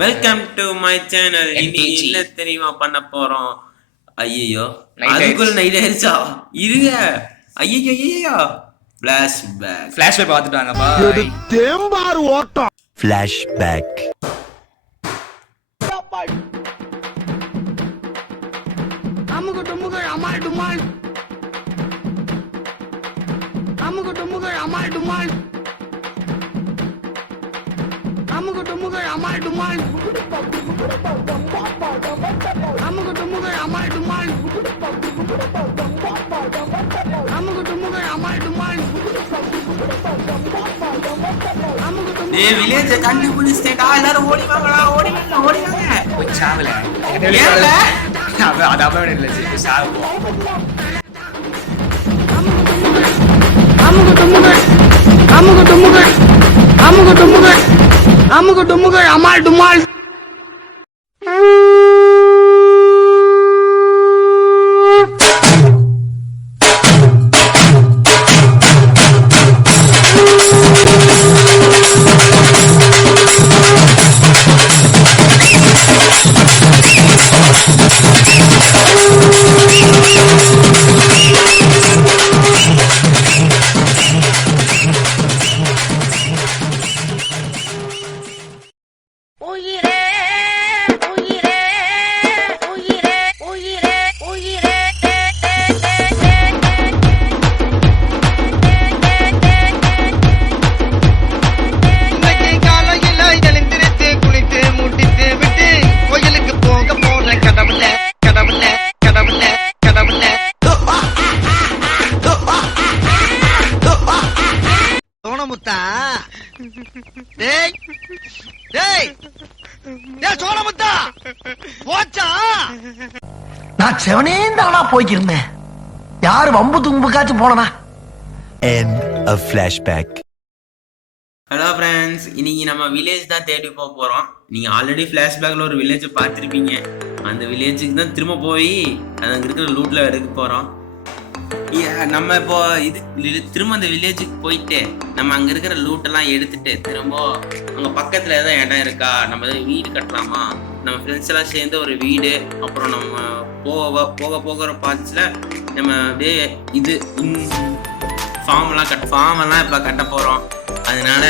Welcome to my channel. இன்னைக்கு என்ன தெரியுமா பண்ண போறோம்? ஐயோ அதுக்குள்ள நைட் ஆயிடுச்சா? இருங்க. ஐயோ ஐயோ ஃபிளாஷ்பேக் பார்த்துட்டு வாங்கப்பா. இது தேம்பார் ஓட்டம். ஃபிளாஷ்பேக். அமுகு டுமுகு அமால் டுமால். அமுகு டுமுகு அமால் டுமால். அமுகு டுமுகு அமால் டுமால். அமுகு டுமுகு அமால் டுமால். அமுகு டுமுகு அமால் டுமால். டேய் வில்லேஜ் கண்டுபிடிச்சிட்டேடா. எல்லாரும் ஓடி வாங்கடா. ஓடி வாங்க. போய் சாவல. ஏன்ல? அது அவன் இல்ல ஜி சாவு. அமுகு டுமுகு அமுகு டுமுகு அமுகு டுமுகு அமுகு டுமுகு அமால் டுமால். நான் செவனே தானா போய்க்கிருந்தேன். யாரு வம்பு தும்புக்காச்சும் போனா. End of flashback. Hello friends, இன்னைக்கு நம்ம வில்லேஜ் தான் தேடி போக போகிறோம். நீங்கள் ஆல்ரெடி ஃப்ளாஷ்பேக்கில் ஒரு வில்லேஜை பார்த்துருப்பீங்க. அந்த வில்லேஜுக்கு தான் திரும்ப போய் அங்கே இருக்கிற லூட்டில் எடுக்க போகிறோம். நம்ம இப்போ திரும்ப அந்த வில்லேஜுக்கு போயிட்டு நம்ம அங்கே இருக்கிற லூட்டெல்லாம் எடுத்துட்டு திரும்ப அங்கே பக்கத்தில் எதாவது இடம் இருக்கா, நம்ம எதாவது வீடு கட்டலாமா, நம்ம ஃப்ரெண்ட்ஸ் எல்லாம் சேர்ந்து ஒரு வீடு, அப்புறம் நம்ம போகிற பார்ட்ஸில் நம்ம அப்படியே ஃபார்மெல்லாம் இப்போ கட்ட போகிறோம். அதனால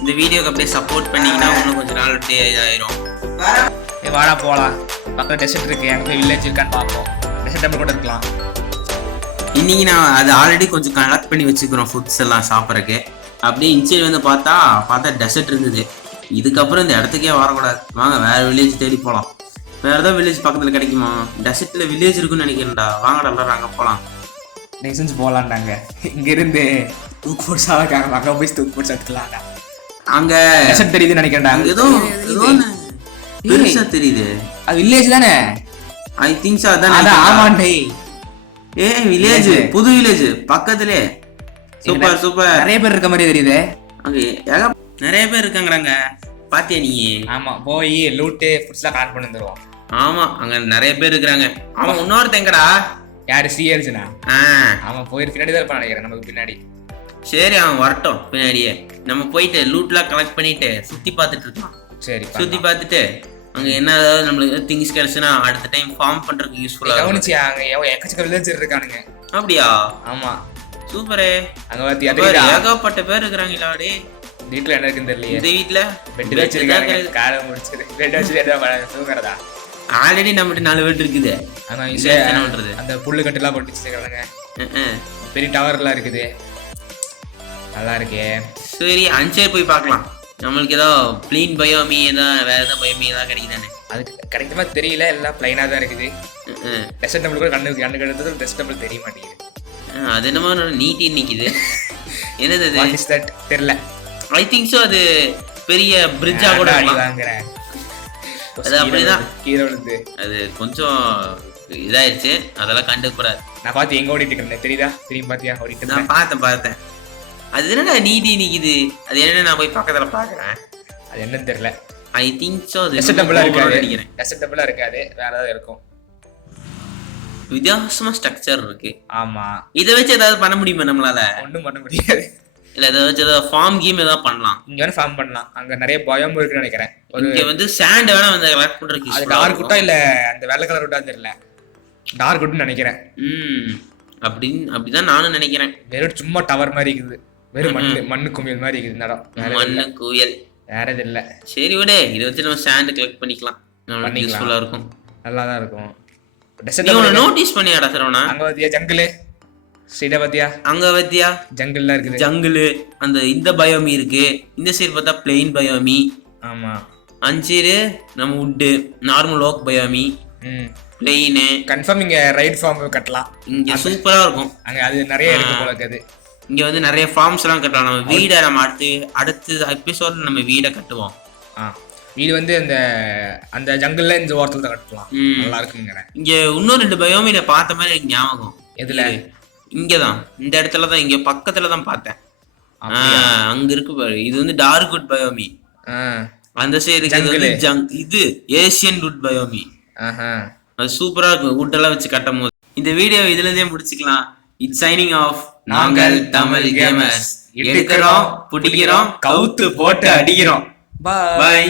இந்த வீடியோக்கு அப்படியே சப்போர்ட் பண்ணிங்கன்னா இன்னும் கொஞ்சம் நாள் அப்படியே இதாயிரும். வாடா போகலாம். பக்கம் டெசர்ட் இருக்கு, அங்கே போய் வில்லேஜ் இருக்கான்னு பார்ப்போம். டெசர்ட் டெம்பிள் கூட இருக்கலாம். இன்னைக்கு நான் அது ஆல்ரெடி கொஞ்சம் கலெக்ட் பண்ணி வச்சுக்கிறோம் ஃபுட்ஸ் எல்லாம் சாப்பிட்றதுக்கு. அப்படியே இன்சைட் வந்து பார்த்தா டெசர்ட் இருந்தது. இதுக்கப்புறம் இந்த இடத்துக்கே வரக்கூடாது. வாங்க வேற வில்லேஜ் தேடி போகலாம். வேற ஏதாவது வில்லேஜ் பக்கத்தில் கிடைக்குமா? டெசர்ட்ல வில்லேஜ் இருக்குன்னு நினைக்கிறேன்டா. வாங்கடா எல்லாரும் அங்கே போகலாம். நெக்ஸ்ட் போகலான்டாங்க. இங்கேருந்து தூக்கு போட்டு இருக்காங்க, அங்கே போய் தூக்கு போட்டு எடுத்துக்கலாம்டா. அங்கே டெசர்ட் தெரியுதுன்னு நினைக்கிறேன்டா. ஏதோ பெருசா தெரியுது. அது வில்லேஜ் தானே? ஐ திங்க் அதான். ஆமாண்டே. வில்லேஜ், புது வில்லேஜ் பக்கத்துலே. Super super. நிறைய பேர் இருக்க மாதிரி தெரியுது. அங்க நிறைய பேர் இருக்காங்கறாங்க. பாத்தியா நீ? ஆமா, போய் லூட் ஃபுட்ஸ்லாம் கலெக்ட் பண்ணி வந்துருவோம். ஆமா, அங்க நிறைய பேர் இருக்காங்க. அவன் இன்னொருத்தன் எங்கடா? யாரு? சிஎல்ஸ்னா? அவன் போய் பின்னாடி தான் இருப்பான் நினைக்கிறேன், நமக்கு பின்னாடி. சரி, அவன் வரட்டும் பின்னாடியே. நம்ம போயிட்டு லூட்லாம் கலெக்ட் பண்ணிட்டு சுத்தி பார்த்துட்டு இருக்கலாம். சரி, சுத்தி பார்த்துட்டு அங்க என்ன ஏதாவது நம்மளுக்கு திங்ஸ் கிடைச்சுன்னா அடுத்த டைம் ஃபார்ம் பண்றதுக்கு யூஸ்ஃபுல்லா இருக்கும். கவனிச்சியா? அங்க எக்கச்சக்க வில்லேஜர் இருக்கானுங்க. அப்படியா? ஆமா. சூப்பரே. அங்க பாத்தியா ஏகப்பட்ட பேர் இருக்காங்களா? டே வீட்ல என்ன இருக்குன்னு தெரியல. இந்த வீட்ல பெட் வச்சிருக்காங்க. காலை முடிச்சது பெட் வச்சு தூங்குறதா? ஆல்ரெடி நம்மகிட்ட 4 வீடு இருக்குது. ஆனா என்ன பண்றது? அந்த புல்லு கட்டுலாம் போட்டு வச்சிருக்காங்க. பெரிய டவர்லாம் இருக்குது. நல்லா இருக்கே. சரி, அஞ்சே போய் பார்க்கலாம். நம்மளுக்கு ஏதோ பிளீன் பயோமி ஏதாவது வேற ஏதாவது பயோமி ஏதாவது கிடைக்குதானே? அது கிடைக்குமா தெரியல. எல்லாம் பிளைனா தான் இருக்குது. டெசர்ட் டெம்பிள் கூட கண்ணு கெடுத்தது. டெசர்ட் டெம்பிள் தெரிய மாட்டேங்குது. அது என்னமோ நீட்டி நிக்குது. என்னது அது? தெரியல. ஐ திங்க் சோ அது பெரிய பிரிட்ஜா கூட வாங்குறேன். அது அப்படிதான் கீழே விழுந்து அது கொஞ்சம் இதாயிருச்சு. அதெல்லாம் கண்டுக்கூடாது. நான் பார்த்து எங்க ஓடிட்டு இருக்கேன் தெரியுதா? திரும்பி பாத்தியா? ஓடிட்டு நான் பார்த்தேன். அது என்னடா நீட்டி நிக்குது? அது என்ன? நான் போய் பக்கத்துல பாக்குறேன். அது என்னன்னு தெரியல. ஐ திங்க் சோ அது டெசர்ட் டெம்பிளா இருக்காது. டெசர்ட் டெம்பிளா இருக்காது, வேற ஏதாவது இருக்கும். வித்தியாசமா ஸ்ட்ரக்சர் இருக்கு. ஆமா, இதை வச்சு ஏதாவது பண்ண முடியுமா நம்மளால? ஒன்றும் பண்ண முடியாது. இல்ல ஏதாவது ஃபார்ம் கீம் ஏதாவது பண்ணலாம். இங்க வேணா ஃபார்ம் பண்ணலாம். அங்க நிறைய பயம் இருக்குன்னு நினைக்கிறேன். ஒரு இங்க வந்து சாண்ட் வேணா வந்து கலெக்ட் பண்றதுக்கு அது டார்க் உட்டா இல்ல அந்த வெள்ளை கலர் உட்டா தெரியல. டார்க் உட்னு நினைக்கிறேன். அப்படிதான் நானும் நினைக்கிறேன். வெறும் சும்மா டவர் மாதிரி இருக்குது. வெறும் மண்ணு குமியல் மாதிரி இருக்குது இந்த இடம். மண்ணு குயல் வேற இது இல்ல. சரி விடு, இதை வச்சு நம்ம சாண்ட் கலெக்ட் பண்ணிக்கலாம். யூஸ்ஃபுல்லா இருக்கும். நல்லா தான் இருக்கும். நோட்டீஸ் பண்ணியாடா சரவணா? அங்க பாத்தியா ஜங்கிள் ஸ்ட்ரீட்டை பாத்தியா? அங்க பாத்தியா ஜங்கிள்லாம் இருக்குது. ஜங்கிள் அந்த இந்த பயோமி இருக்கு. இந்த சைடு பார்த்தா பிளெயின் பயோமி. ஆமா. அஞ்சீரு நம்ம உட்டு normal okay biome. Plain confirm இங்க ரைட் ஃபார்ம் கட்டலாம். இங்க சூப்பரா இருக்கும். அங்க அது நிறைய இருக்கு போல இருக்குது. இங்க வந்து நிறைய ஃபார்ம்ஸ் எல்லாம் கட்டலாம். நம்ம வீடை நம்ம அடுத்த எபிசோட்ல நம்ம வீடை கட்டுவோம். வீடு வந்து அந்த அந்த ஜங்கிள்ல இந்த ஓரத்துல தான் கட்டலாம். நல்லா இருக்குங்க. இங்க இன்னும் 2 பயோமி நான் பார்த்த மாதிரி எனக்கு ஞாபகம். எதுல? இங்கதான் இந்த இடத்துல தான், இங்க பக்கத்துல தான் பார்த்தேன். அங்க இருக்கு பாரு. இது வந்து டார்க் வுட் பயோமி. அந்த சைடு இது ஏசியன் வுட் பயோமி. அது சூப்பரா இருக்கும் வுட் எல்லாம் வச்சு கட்டும் போது. இந்த வீடியோ இதுல இருந்தே முடிச்சுக்கலாம். It's signing off. நாங்கள் தமிழ் கேமர்ஸ். எடுக்கிறோம், பிடிக்கிறோம், கவுத்து போட்டு அடிக்கிறோம். பாய்.